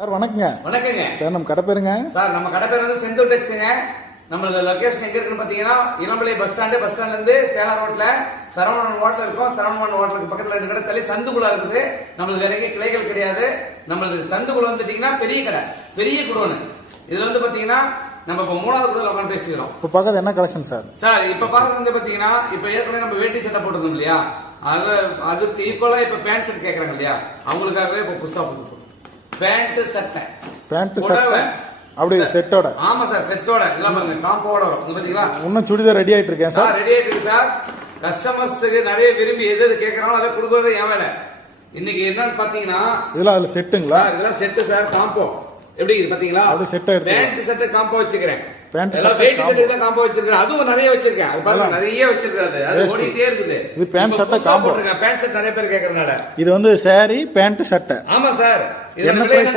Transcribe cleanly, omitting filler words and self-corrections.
Sir வணக்கங்க. வணக்கங்க sir நம்ம கடை பேருங்க? சார் நம்ம கடை பேர் வந்து செந்தூர் டெக்ஸுங்க. நம்மளோட லொகேஷன் எங்க இருக்குன்னு பாத்தீங்கன்னா இளம்பிள்ளை பஸ் ஸ்டாண்ட்ல இருந்து சேலம் ரோட்ல சரவணன் ஹோட்டல் இருக்கும். சரவணன் ஹோட்டலுக்கு பக்கத்துல 2 கடை தள்ளி சந்துக்குள்ள இருக்குது. நம்மளுக்கு வேற எங்கேயும் கிளைகள் கிடையாது. நம்மளுக்கு சந்துக்குள்ள வந்துட்டீங்கன்னா பெரிய கடை, பெரிய குடோனு. இதுல வந்து பாத்தீங்கன்னா நம்ம இப்ப 3வது குடோன்ல உட்காந்து பேசிக்கிறோம். இப்ப பாக்கிறது என்ன கலெக்ஷன் சார்? சார் இப்ப பாக்குறது வந்து பாத்தீங்கன்னா இப்ப ஏற்கனவே நம்ம வேட்டி சட்டை போட்டிருந்தோம் இல்லையா, அதுக்கு ஈக்குவலா இப்ப பேண்ட் ஷர்ட் கேக்குறாங்க இல்லையா, அவங்களுக்காகவே இப்ப புதுசா போட்டு பேண்ட் சட்டை அப்படி செட்டோட. ஆமா சார், செட்டோட எல்லாம் பாருங்க, காம்போட வரும் பாத்தீங்களா. இன்னும் சுடிதார் ரெடி ஆயிட்டு இருக்கேன் சார். ரெடி ஆயிட்டு இருக்கு சார். கஸ்டமர்ஸுக்கு நிறைய விரும்பி எது கேக்குறாங்களோ அதை கொடுக்கறது என் வேலை. இன்னைக்கு என்னன்னு பாத்தீங்கன்னா இதெல்லாம் அதுல செட்டுங்களா? இதெல்லாம் செட்டு சார், காம்போ எப்படி இது பாத்தீங்களா. அது செட் எடுத்து பேண்ட் செட் காம்போ வச்சிருக்கேன். பேண்ட் வேட்டி செட் தான் காம்போ வச்சிருக்கேன். அதுவும் நிறைய வச்சிருக்கேன். அது பாருங்க நிறைய வச்சிருக்காது. அது ஓடிட்டே இருக்குது. இது பேண்ட் சட்டை காம்போ. பேண்ட் செட் நிறைய பேர் கேக்குறனால இது வந்து சாரி பேண்ட் சட்டை. ஆமா சார். என்ன பிரைஸ்?